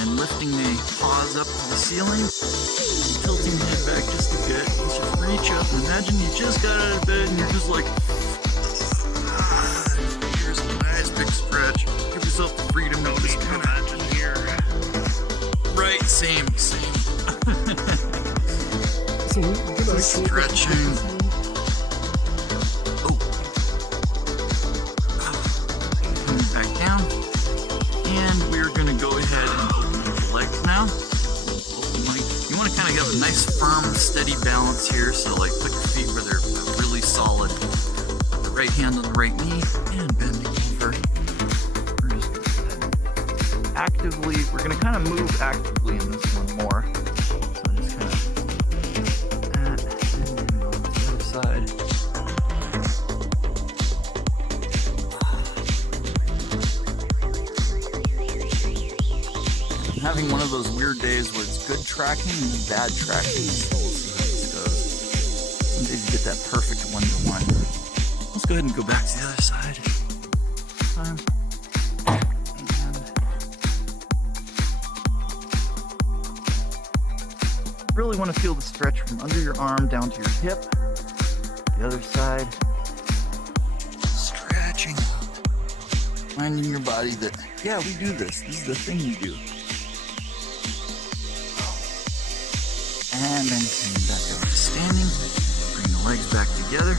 and lifting the paws up to the ceiling, tilting the head back just a bit. Let's just reach up and imagine you just got out of bed and you're just like, here's a nice big stretch. Give yourself the freedom to just kind of imagine here. Right, same. Stretching. Coming back down. And we're going to go ahead and open the legs now. You want to kind of get a nice, firm, steady balance here. So, like, put your feet where they're really solid. Put the right hand on the right knee and bending over. We're just going to actively, we're going to kind of move actively in this one more. So, just kind of that, and then on the other side. Having one of those weird days where it's good tracking and then bad tracking, so we'll see how this goes. Some days you get that perfect one-to-one. Let's go ahead and go back to the other side. And really want to feel the stretch from under your arm down to your hip. The other side. Stretching out. Reminding your body that, yeah, we do this. This is the thing you do. And then coming back up to standing, bring the legs back together,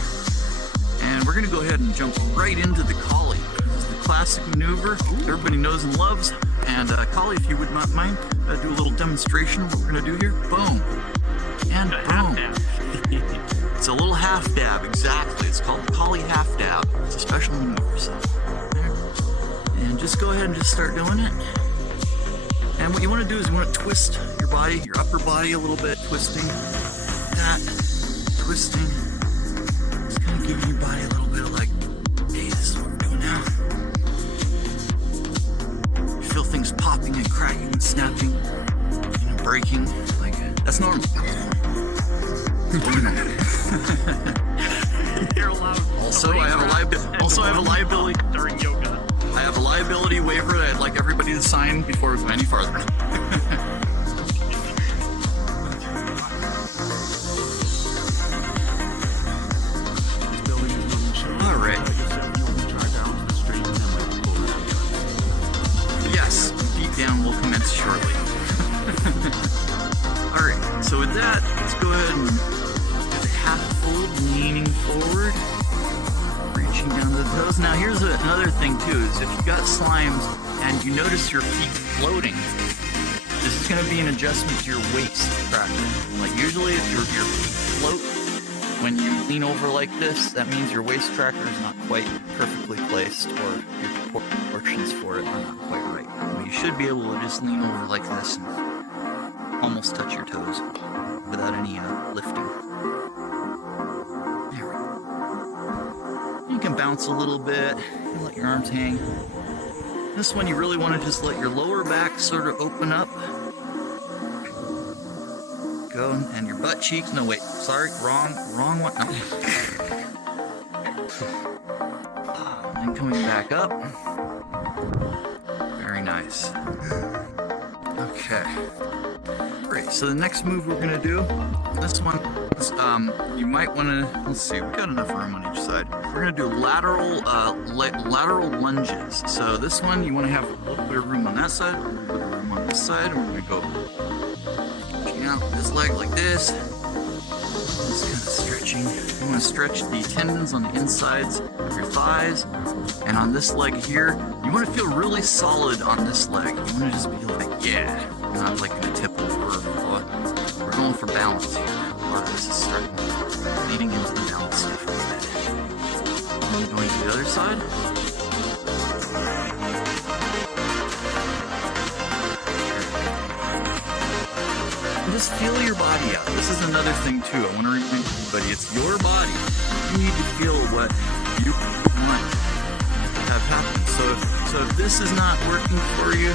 and we're going to go ahead and jump right into the collie. This is the classic maneuver everybody knows and loves. And collie, if you would not mind, do a little demonstration of what we're going to do here. Boom. And boom. It's a little half dab, exactly. It's called the collie half dab. It's a special maneuver. So, and just go ahead and just start doing it. And what you want to do is you want to twist your body, your upper body a little bit, twisting that, twisting. Just kind of giving your body a little bit of like, hey, this is what we're doing now. You feel things popping and cracking and snapping, breaking, like, that's normal. You're allowed. Also, I have a liability during yoga. I have a liability waiver that I'd like everybody to sign before we go any farther. All right. Yes, feet down will commence shortly. All right. So with that, let's go ahead and do the half fold, leaning forward. Down the toes. Now here's another thing too, is if you got slimes and you notice your feet floating, this is going to be an adjustment to your waist tracker. Like usually if your feet float when you lean over like this, that means your waist tracker is not quite perfectly placed, or your proportions for it are not quite right. But you should be able to just lean over like this and almost touch your toes without any lifting. You can bounce a little bit and let your arms hang. This one you really want to just let your lower back sort of open up. Go, and your butt cheeks. No, wait, sorry, wrong one. No. And then coming back up. Very nice. Okay. Great, so the next move we're gonna do, this one, you might want to, let's see, we got enough room on each side. We're gonna do lateral lunges. So this one, you want to have a little bit of room on that side, a little bit of room on this side, and we're gonna go reaching out this leg like this. Just kind of stretching. You want to stretch the tendons on the insides of your thighs, and on this leg here, you want to feel really solid on this leg. You want to just be like, yeah, not like gonna tip over. We're going for balance here. A lot of this is starting leading into the balance stuff a little bit. And then going to the other side. And just feel your body out. This is another thing too. I want to remind everybody, it's your body. You need to feel what you want to have happen. So if this is not working for you,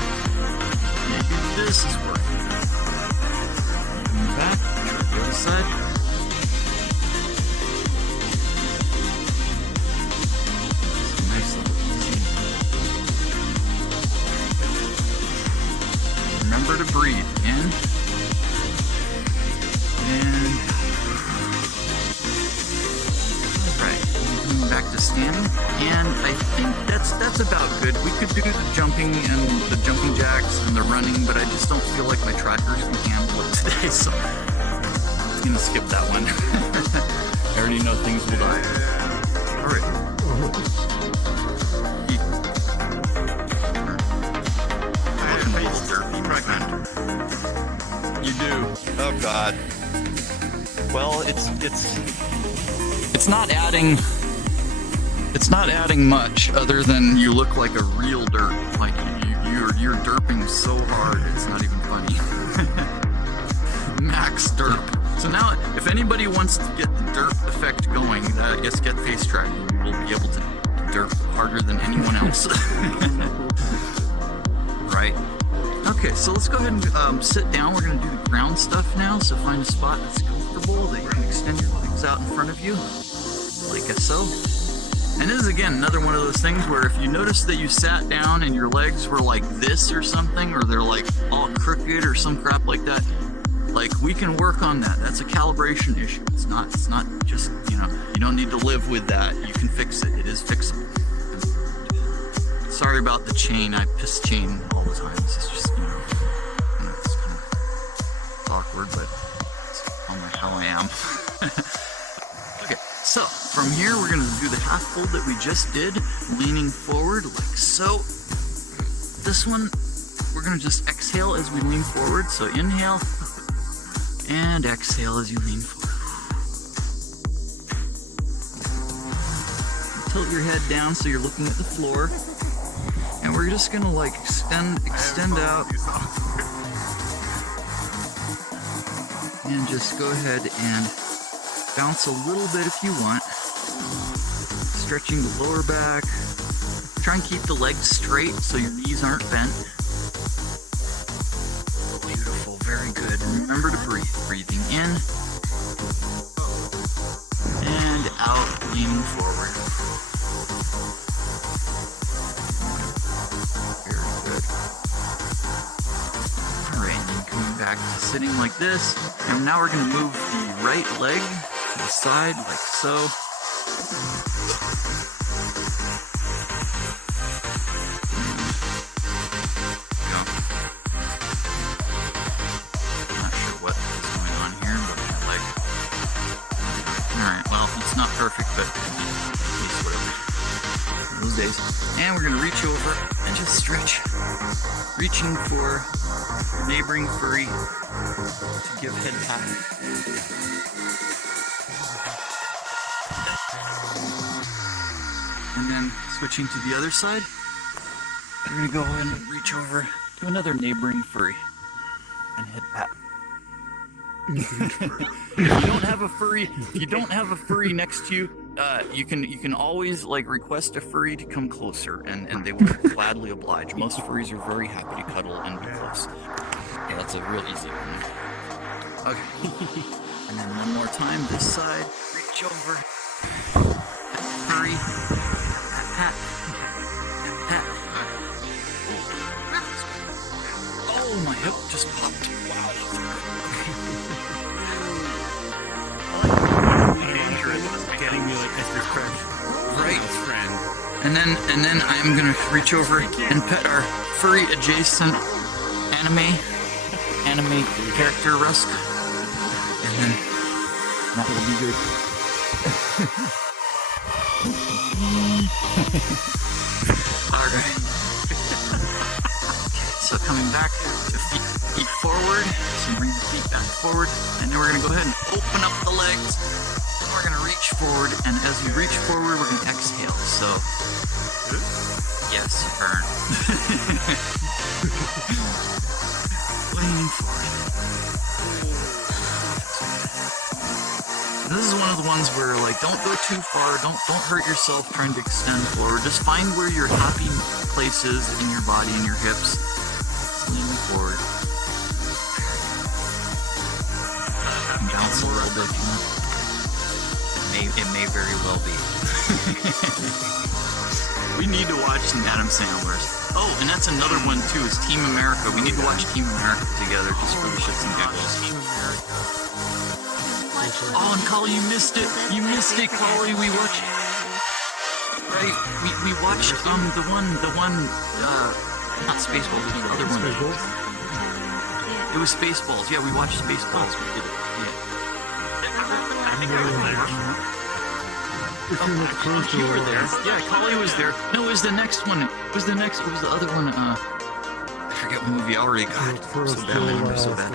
maybe this is working. Coming back, try the other side. Nice little easy. Remember Remember to breathe in and right. Coming back to standing, and I think that's about good. We could do the jumping and the jumping jacks and the running, but I just don't feel like my trackers can handle it today, so I'm gonna skip that one. I already know things will die. All right. You do. Oh God. Well, it's not adding. It's not adding much other than you look like a real derp. Like you're derping so hard, it's not even funny. Max derp. So now, if anybody wants to get the derp effect going, I guess get face tracking. You will be able to derp harder than anyone else. Right. Okay, so let's go ahead and sit down. We're going to do the ground stuff now. So find a spot that's comfortable that you can extend your legs out in front of you, like so. And this is, again, another one of those things where if you notice that you sat down and your legs were like this or something, or they're like all crooked or some crap like that, like we can work on that. That's a calibration issue. It's not just, you know, you don't need to live with that. You can fix it. It is fixable. Sorry about the chain. I piss chain all the time. This is just, you know it's kind of awkward, but it's how I am. Okay, so from here we're gonna do the half fold that we just did, leaning forward like so. This one, we're gonna just exhale as we lean forward. So inhale and exhale as you lean forward. Tilt your head down so you're looking at the floor. And we're just gonna like extend out. And just go ahead and bounce a little bit if you want. Stretching the lower back. Try and keep the legs straight so your knees aren't bent. Beautiful, very good. And remember to breathe. Breathing in and out, leaning forward. Very good. All right, and then coming back to sitting like this. And now we're going to move the right leg to the side like so. Perfect, but at least whatever. Those days. And we're gonna reach over and just stretch. Reaching for the neighboring furry to give head pat. And then switching to the other side, we're gonna go and reach over to another neighboring furry and head pat. If you don't have a furry next to you, you can always like request a furry to come closer, and they will gladly oblige. Most furries are very happy to cuddle and be close. Yeah, that's a real easy one. Okay. And then one more time, this side, reach over, furry, pat, pat, pat. Oh, my hip just popped. Wow. Getting me like Mr. Crash, right? Friend. And then I'm gonna reach over and pet our furry adjacent anime character Rusk, and then that will be good. All right. So coming back to feet forward. So bring the feet back forward, and then we're gonna go ahead and open up the legs. We're going to reach forward, and as we reach forward, we're going to exhale. So, yes, burn. Leaning forward. This is one of the ones where, like, don't go too far. Don't hurt yourself trying to extend forward. Just find where your happy place is in your body and your hips. Leaning forward. Bounce a little bit, you know. It may very well be. We need to watch some Adam Sandler's. Oh, and that's another one too, is Team America. We need to watch Team America together just for the shits and giggles. Team America. Oh, and Collie, you missed it. You missed it, Collie. We watched. Right, we watched the one not Spaceballs, the other one. It was Spaceballs. Yeah, we watched Spaceballs. We did it. I think I was there. Yeah. You were there. Yeah, Collie was there. No, it was the next one. It was the other one. I forget what movie. I already got so bad. My memory's so bad.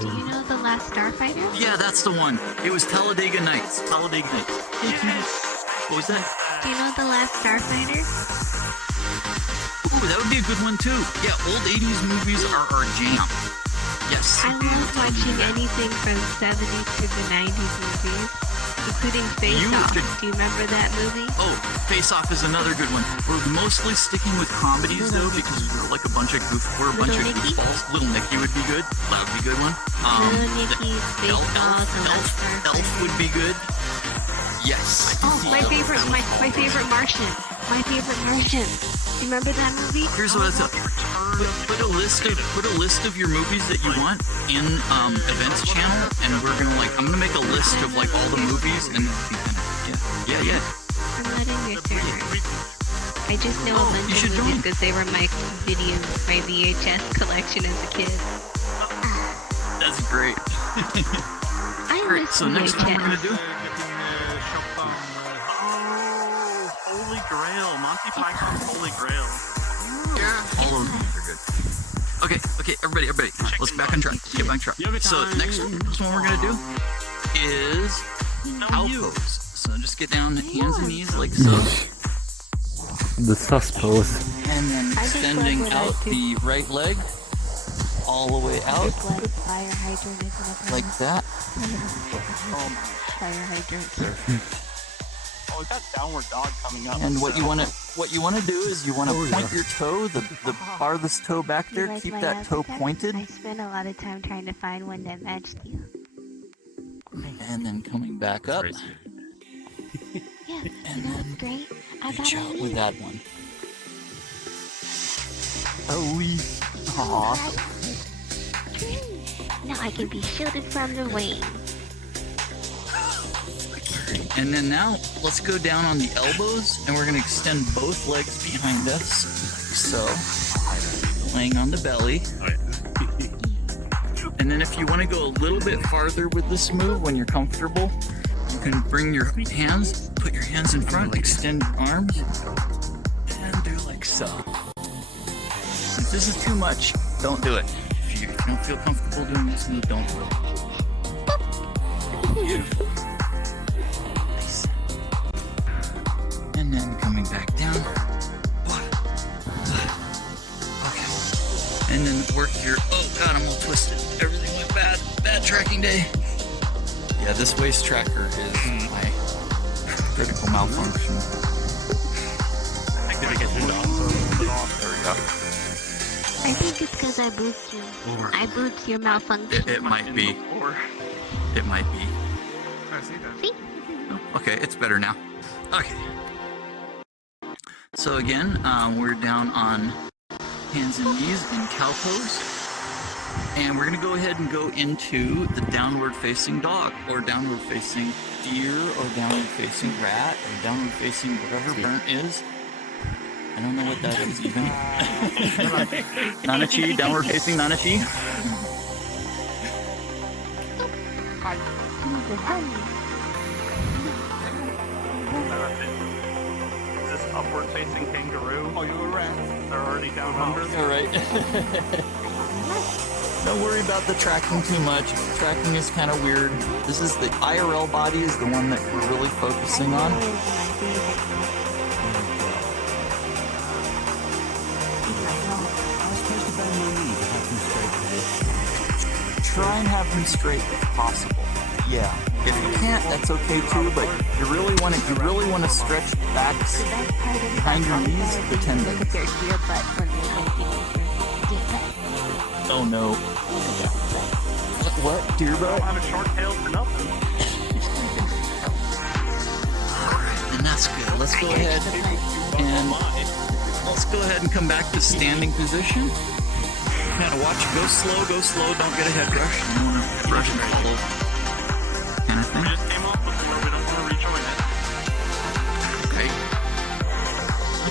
Do you know The Last Starfighter? Yeah, that's the one. It was Talladega Nights. Talladega Nights. What was that? Do you know The Last Starfighter? Ooh, that would be a good one too. Yeah, old 80s movies are our jam. Yes. I love watching anything from 70s to the 90s movies, including Face Off. Do you remember that movie? Oh, Face Off is another good one. We're mostly sticking with comedies though, because we're like a bunch of goofballs. Little Nicky would be good. That would be a good one. Little Nicky, Spaceballs, and Last Starfighter. Elf would be good. Yes. Oh, my favorite Martian. My favorite Martian. Do you remember that movie? Here's what I thought. Put a list of your movies that you want in events channel, and we're gonna I'm gonna make a list of like all the movies, and yeah. I'm not in your server. I just know a bunch you of should movies join. because they were my VHS collection as a kid. That's great. I Great. miss So next one we're gonna VHS. do. Holy Grail, Monty Python's Holy Grail. All of them are good. Okay, everybody, let's back on track. Get back on track. So next one we're gonna do is cow pose. So just get down to hands and knees like so, The sus pose. and then I just love extending what I out do. the right leg all the way out Fire hydrant is like that. fire hydrant. Oh, we got Downward Dog coming up. And what you wanna do is you wanna point your toe, the farthest toe back there. You like Keep my that toe avatar? pointed, I spent a lot of time trying to find one that matched you. and then coming back up. Yeah, you know what's great? I got Reach a out with lead. that one. Oh, aw. Now I can be shielded from the rain. And then now, let's go down on the elbows, and we're gonna extend both legs behind us, like so. Laying on the belly. And then if you wanna go a little bit farther with this move when you're comfortable, you can bring your hands, put your hands in front, extend your arms, and do like so. If this is too much, don't do it. If you don't feel comfortable doing this move, don't do it. Beautiful. Nice. And then coming back down. Okay. And then work your, oh god, I'm all twisted. Everything went bad. Bad tracking day. Yeah, this waist tracker is my critical malfunction. Did it get turned off? There we go. I think it's because I booped you. I booped your malfunction. It might be. It might be. I see that. See? Oh, okay, it's better now. Okay. So again, we're down on hands and knees in cow pose. And we're gonna go ahead and go into the downward facing dog, or downward facing deer, or downward facing rat, or downward facing whatever burnt is. I don't know what that is even. Nanachi, downward facing Nanachi. Is this upward facing kangaroo? Oh, you were rat. They're already down under. All right. Don't worry about the tracking too much. Tracking is kind of weird. This is the IRL body is the one that we're really focusing on. Try and have them straight if possible. Yeah. If you can't, that's okay too. But you really want to stretch back behind your knees, the tendon. Look at their deer butt when they're bending over. Deer butt. Oh no. Look at that butt. What? Deer I butt? don't have a short tail for nothing. Alright, and that's good. Let's go ahead and let's go ahead and come back to standing position. Kind of watch, go slow, don't get a head rush. You don't want to rush and follow kind of thing. We just came off before, we don't want to rejoin it.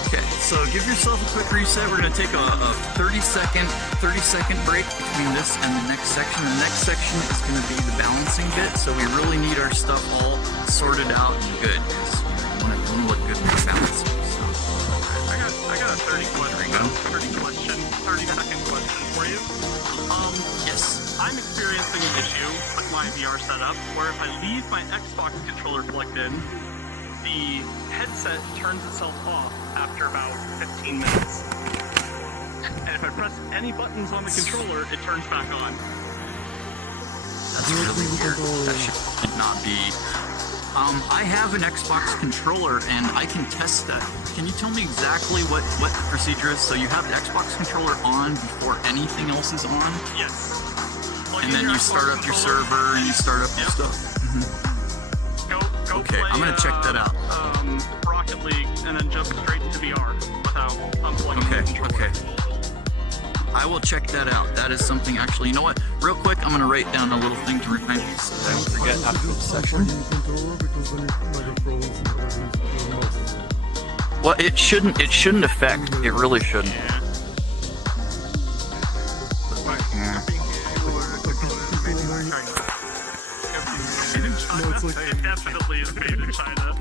Okay, so give yourself a quick reset. We're going to take a 30-second break between this and the next section. The next section is going to be the balancing bit, so we really need our stuff all sorted out and good, because we want to look good with balancing. So. I got a 30-second question for you. Yes. I'm experiencing an issue with my VR setup where if I leave my Xbox controller plugged in, the headset turns itself off after about 15 minutes. And if I press any buttons on the controller, it turns back on. That's really weird. That should not be. I have an Xbox controller and I can test that. Can you tell me exactly what the procedure is? So you have the Xbox controller on before anything else is on? Yes. And then you start up your server and you start up your stuff. Go Okay, play, I'm gonna check that out. Rocket League and then jump straight into VR without unplugging the controller. Okay. I will check that out. That is something actually, you know what? Real quick, I'm gonna write down a little thing to remind me so I don't forget after the session. Well, it shouldn't affect. It really shouldn't. Yeah. It definitely is made in China.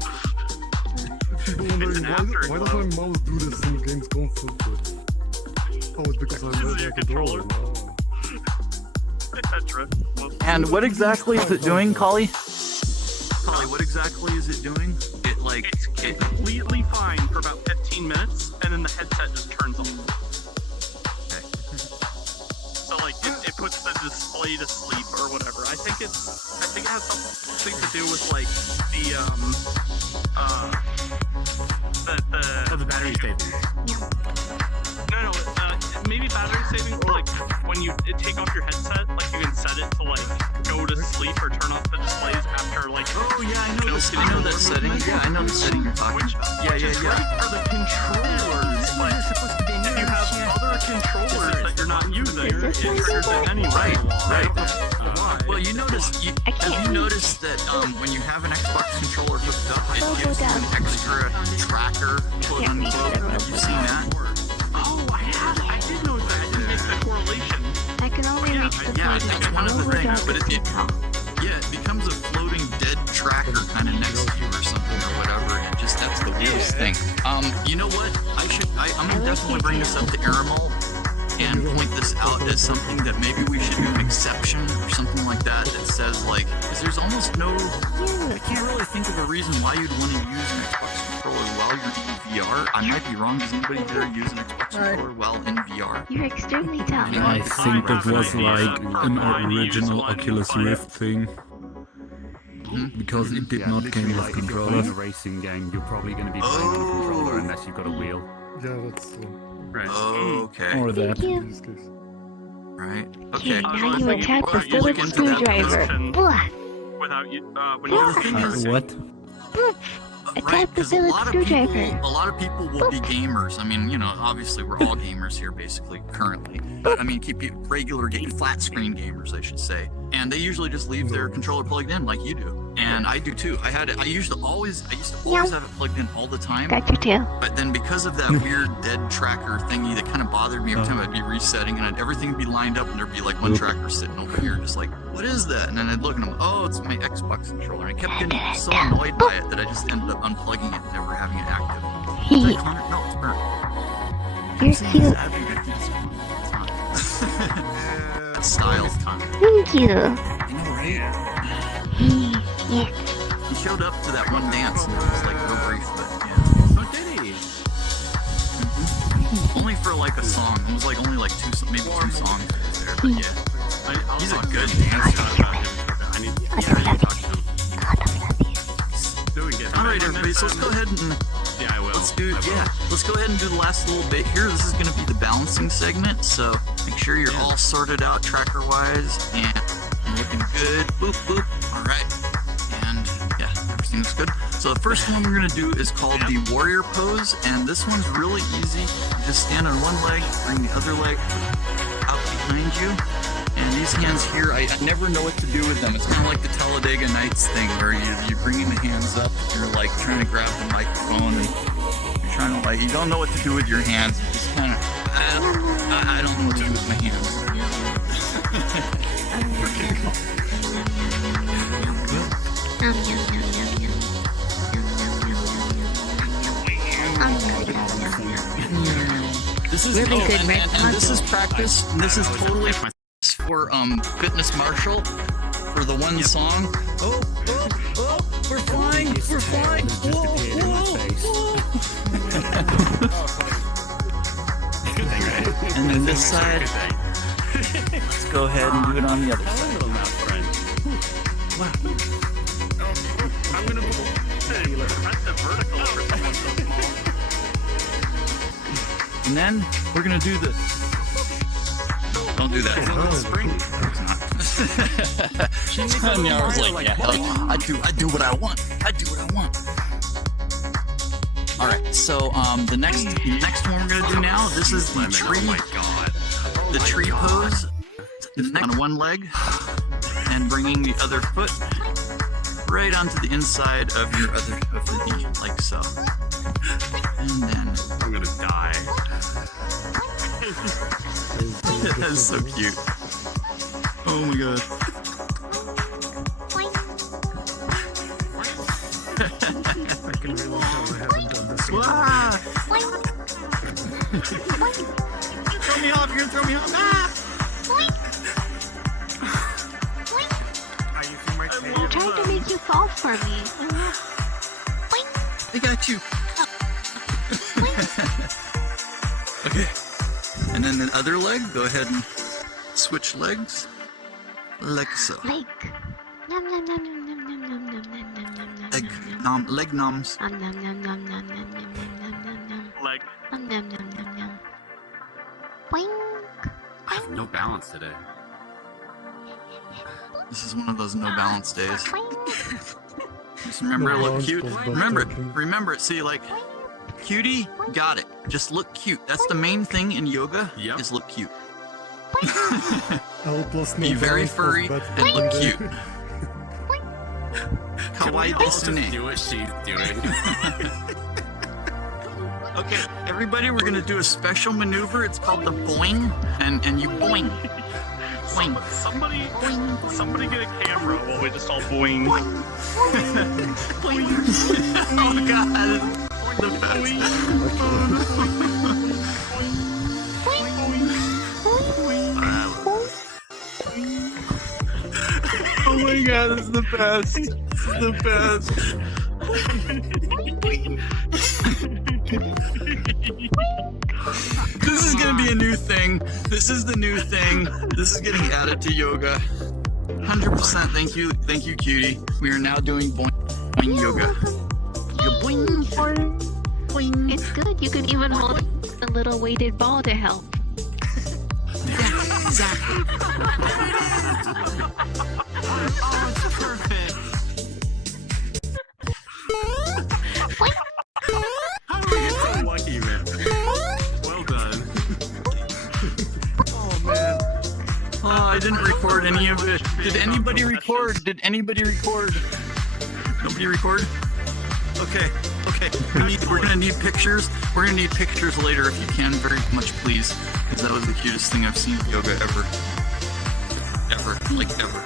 It's an after why does my mouse do this in games constantly? Oh, it's because I'm Is it your controller? And what exactly is it doing, Collie? Collie, what exactly is it doing? It's completely fine for about 15 minutes, and then the headset just turns on. Okay. So like it puts the display to sleep or whatever. I think it has something to do with like the battery saving. No, maybe battery saving, or like when you take off your headset, like you can set it to like go to sleep or turn off the displays after like. Oh yeah, I know that setting. Yeah, I know the setting you're talking about. Yeah. Great for the controllers. Like, if you have other controllers that you're not using, it triggers it anyway. Right. Well, have you noticed that when you have an Xbox controller hooked up, it gives you an extra tracker, quote unquote. Have you seen that? Oh, I did know that. I didn't make the correlation. I can only reach the Yeah, point it's one of the over things, top but the it becomes a floating dead tracker kind of next to you or something or whatever. And just that's the weirdest thing. You know what? I'm gonna definitely bring this up to Aramol and point this out as something that maybe we should do an exception or something like that says like, because there's almost no, I can't really think of a reason why you'd want to use an Xbox controller while you're in VR. I might be wrong. Does anybody here use an Xbox controller while in VR? You're extremely tough. I think that was like an original Oculus Rift thing. Because it did not come with If you're controller. playing a racing game, you're probably going to be playing on a controller unless you've got a wheel. Yeah, that's Right. Oh, okay. Or that. Thank you. in this case. Right. Okay, Okay. now you attack the Look Phillips into that screwdriver. position. Blah. Without you, when you The thing is, What? Attack the 'cause Phillips screwdriver. a lot of people will be gamers. I mean, obviously we're all gamers here basically currently. But I mean, regular flat screen gamers, I should say. And they usually just leave their controller plugged in like you do. And I do too. I used to always have it plugged in all the time. Got your tail. But then because of that weird dead tracker thingy that kind of bothered me every time I'd be resetting and everything would be lined up and there'd be like one tracker sitting over here just like, what is that? And then I'd look and I'm like, oh, it's my Xbox controller. And I kept getting so annoyed by it that I just ended up unplugging it and never having it active. Did I con it? No, it's burnt. You're Saying cute. it's happy, I think it's fun. It's style. Thank you. I know, right? Yeah. He showed up to that one dance and it was like real brief, but yeah. Oh, did he? Only for like a song. It was like only like maybe two songs he was there, but yeah. He's a good dancer. I need to talk to him. Doing it. Alright everybody, so let's go ahead and Yeah, I will. let's go ahead and do the last little bit here. This is gonna be the balancing segment, so make sure you're all sorted out tracker wise and looking good. Boop boop. Alright. And yeah, everything's everything looks good. So the first one we're gonna do is called the warrior pose, and this one's really easy. You just stand on one leg, bring the other leg out behind you, and these hands here, I never know what to do with them. It's kind of like the Talladega Nights thing, where you're bringing the hands up, you're like trying to grab the microphone, and you're trying to like, you don't know what to do with your hands. You just kind of, I don't know what to do with my hands. This is Really good red and this is practice. And this is totally for Fitness Marshall for the one song. Oh, we're flying, we're flying. Whoa. Good thing, right? And then this side. Let's go ahead and do it on the other side. Little mouse friend. I'm gonna press the vertical for someone so small. And then we're gonna do the. Don't do that. And I was like, yeah, I do what I want. I do what I want. All right. So the next one we're gonna do now. This is the tree. Oh my god. The tree pose. On one leg, and bringing the other foot right onto the inside of your of the knee, like so. And then I'm gonna die. that is so cute. Oh my god. I can really tell I haven't done this one. Throw me off! You're gonna throw me off! Ah! I'm trying to make you fall for me. I got you. Okay. And then the other leg, go ahead and switch legs. Like so. Like. Nom nom nom nom nom nom nom nom nom nom nom Leg noms. nom nom nom nom nom nom nom nom nom nom. Leg. Nom nom nom nom nom. Boing. I have no balance today. This is one of those no balance days. Just remember, look cute. Remember it. See, like, cutie, got it. Just look cute. That's the main thing in yoga. Yep. Is look cute. L plus no Be very balance furry plus and bad look day. cute. Can we Kawaii all just desune. do what she's doing? Okay, everybody, we're gonna do a special maneuver. It's called the boing, and you boing. Boing. Somebody get a camera while we just all boing. Boing. Oh god. The best. Oh my god, this is the best. This is the best. This is gonna be a new thing. This is the new thing. This is getting added to yoga. 100%. Thank you, cutie. We are now doing boing yoga. You boing, boing. It's good. You can even hold a little weighted ball to help. Yeah, exactly. Oh, it's perfect. How did we get so lucky, man? Well done. Oh man. Oh, I didn't record any of it. Did anybody record? Nobody record? Okay. We're gonna need pictures. We're gonna need pictures later if you can, very much please. Because that was the cutest thing I've seen in yoga ever. Like ever.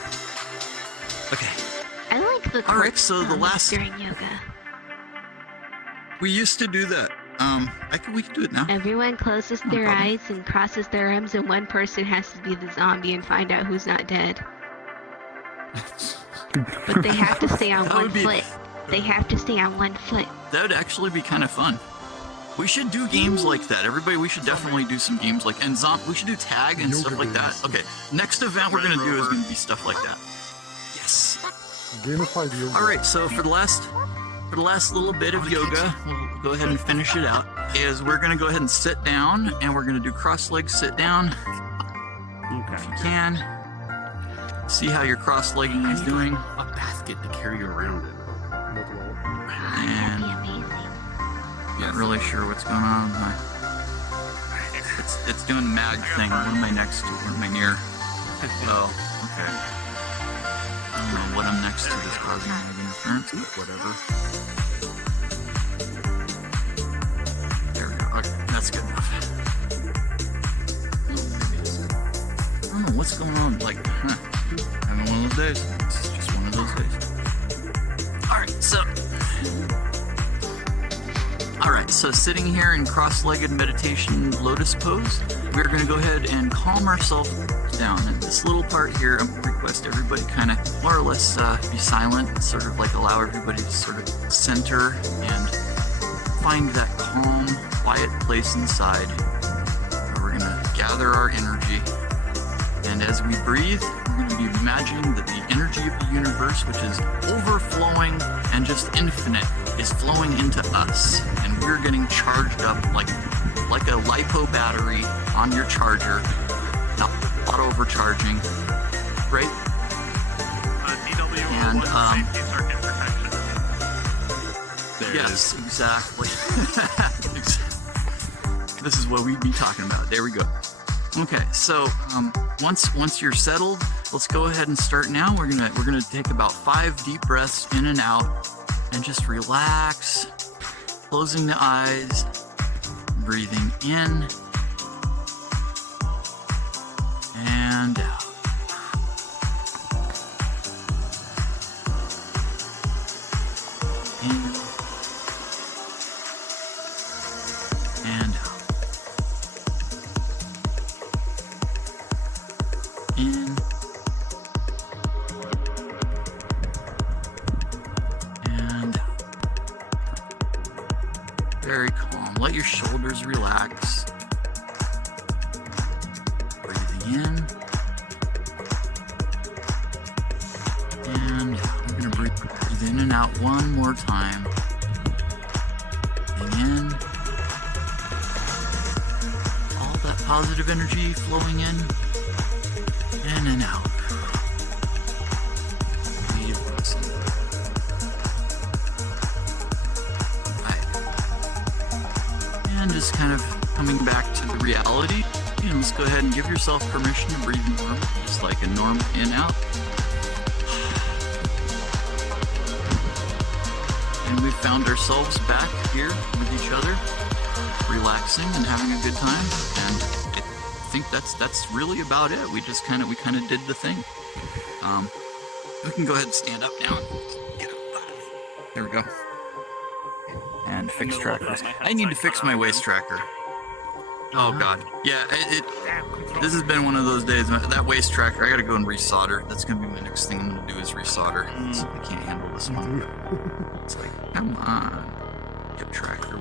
Okay. I like the Alright, so the last during yoga. we used to do that. We can do it now. Everyone closes their problem. eyes and crosses their arms, and one person has to be the zombie and find out who's not dead. But they have to stay on That one would be- foot. They have to stay on one foot. That would actually be kind of fun. We should do games like that. Everybody, we should definitely do some games like, and we should do tag and stuff like that. Okay, next event we're gonna do is gonna be stuff like that. Yes. Gamified yoga. All right, so for the last little bit of yoga, we'll go ahead and finish it out. Is we're gonna go ahead and sit down, and we're gonna do cross-legged sit down. If you can, see how your cross-legging is doing. A basket to carry around in. Not well. And not really sure what's going on with my... It's doing the mag thing. What am I next to? What am I near? Oh, okay. I don't know what I'm next to that's causing mag interference, but whatever. There we go. Okay, that's good enough. I don't know what's going on. Like, having one of those days. This is just one of those days. Alright, so sitting here in cross-legged meditation lotus pose, we're going to go ahead and calm ourselves down. And this little part here, I'm going to request everybody kind of more or less be silent, sort of like allow everybody to sort of center and find that calm, quiet place inside where we're going to gather our energy. And as we breathe, we're going to be imagining that the energy of the universe, which is overflowing and just infinite, is flowing into us. And we're getting charged up like a LiPo battery on your charger, not overcharging, right? DW And, safety circuit protection. Yes, exactly. This is what we'd be talking about. There we go. Okay, so once you're settled, let's go ahead and start now. We're gonna take about 5 deep breaths in and out, and just relax, closing the eyes, breathing in and out. In and out. In and out. Very calm. Let your shoulders relax. Breathing in and out. We're going to breathe in and out one more time. Breathing in. All that positive energy flowing in and out. Breathe breaths in. Right. And just kind of coming back to the reality. Let's go ahead and give yourself permission to breathe normal, just like a normal in-out. And we found ourselves back here with each other, relaxing and having a good time. And I think that's really about it. We just kind of did the thing. We can go ahead and stand up now and get up. There we go. And fix trackers. I need to fix my waist tracker. Oh god. Yeah, this has been one of those days. That waist tracker, I gotta go and resolder. That's gonna be my next thing I'm gonna do is resolder. I can't handle this one. It's like, come on. Get tracker.